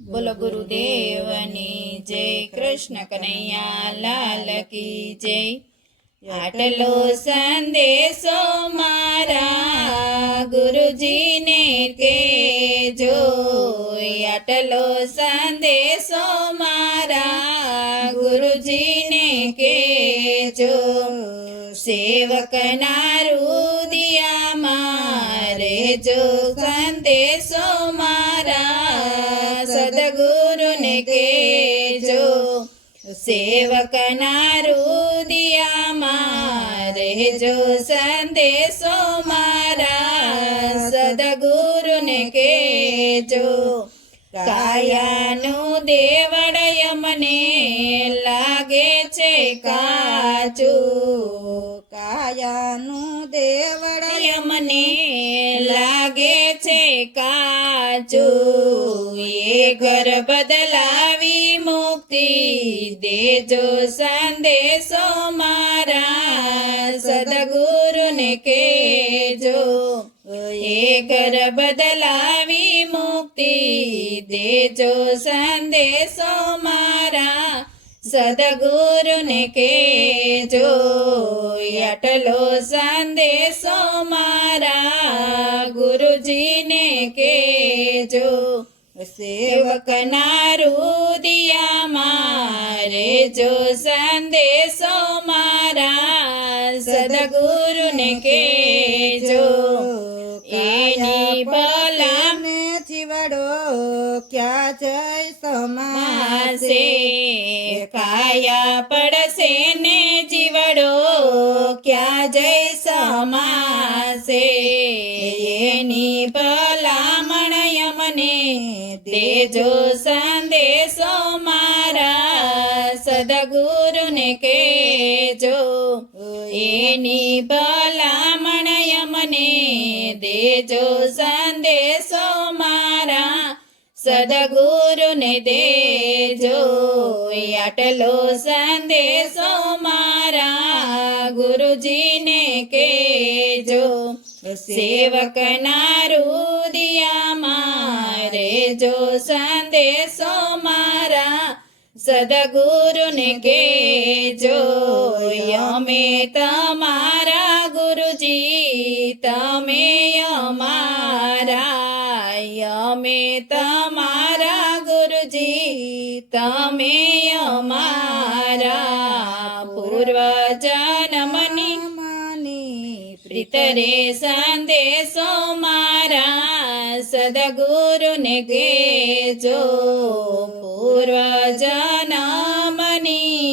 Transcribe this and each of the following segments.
બોલો ગુરુદેવની જય, કૃષ્ણ કનૈયા લાલ કી જય। આટલો સંદેશો મારા ગુરુજીને કેજો, આટલો સંદેશો મારા ગુરુજીને કેજો। સેવકના રુદિયામાં રહેજો સંદેશો મારા સદગુરુને કેજો। સેવકના રુદિયામાં રહેજો સંદેશો મારા સદગુરુને કેજો। કાયાનું દેવળય મને લાગે છે કાચું, કાયાનું દેવળય મને લાગે છે કાચું। એ ઘર બદલાવી મુક્તિ દેજો સંદેશો મારા સદગુરુને કેજો। એ ઘર બદલાવી મુક્તિ દેજો સંદેશો મારા સદગુરુને કેજો। આટલો સંદેશો મારા ગુરુજીને કેજો। સેવકના રુદિયામાં રહેજો સંદેશો મારા સદગુરુને કેજો। એની ભલાને જીવડો ક્યાં જય સમાસે, કાયા પડશે ને જીવડો ક્યાં જય સમાસે। એની ભલામણ મને દેજો સંદેશો મારા સદગુરુને કેજો। એની ભલામણ મને દેજો સંદેશો મારા સદગુરુને દેજો। આટલો સંદેશો મારા ગુરુજીને કેજો। સેવકના રુદિયામાં રહેજો સંદેશો મારા સદગુરુને કેજો। અમે તમારા ગુરુજી તમે અમારા, અમે તમારા ગુરુજી તમે અમારા। પૂર્વ જન્મની પ્રીતરે સંદેશો મારા સદગુરુને કેજો। પૂર્વ જન્મની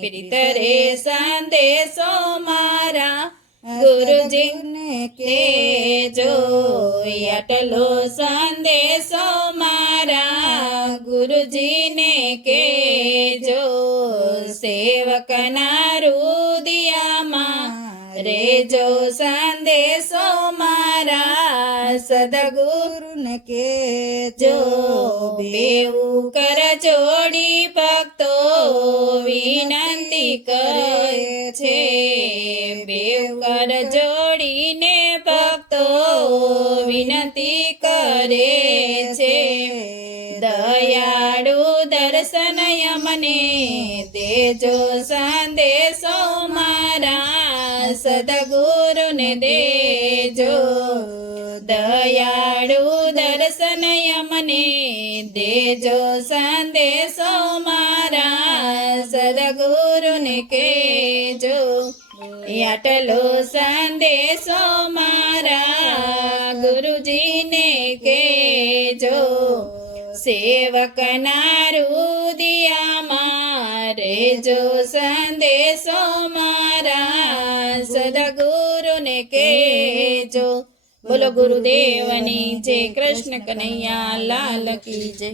પ્રીતરે સંદેશો મારા ગુરુજીને કેજો। આટલો સંદેશો મારા ગુરુજીને કેજો। સેવકના રુદિયામાં રહેજો સંદેશો મારા સદગુરુને કેજો। બેઉ કર જોડી ભક્તો વિનંતી કરે છે, બેઉ કર જોડીને ભક્તો વિનંતી કરે છે। દયાળુ દર્શન મને દેજો સંદેશો મારા સદગુરુને દેજો। દયાળુ દર્શન મને દેજો સંદેશો મારા સદગુરુને કેજો। આટલો સંદેશો મારા ગુરુજીને કેજો। સેવકના રુદિયામાં રહેજો સંદેશો મારા સદગુરુને કેજો। બોલો ગુરુદેવની જય, કૃષ્ણ કનૈયા લાલ કી જય।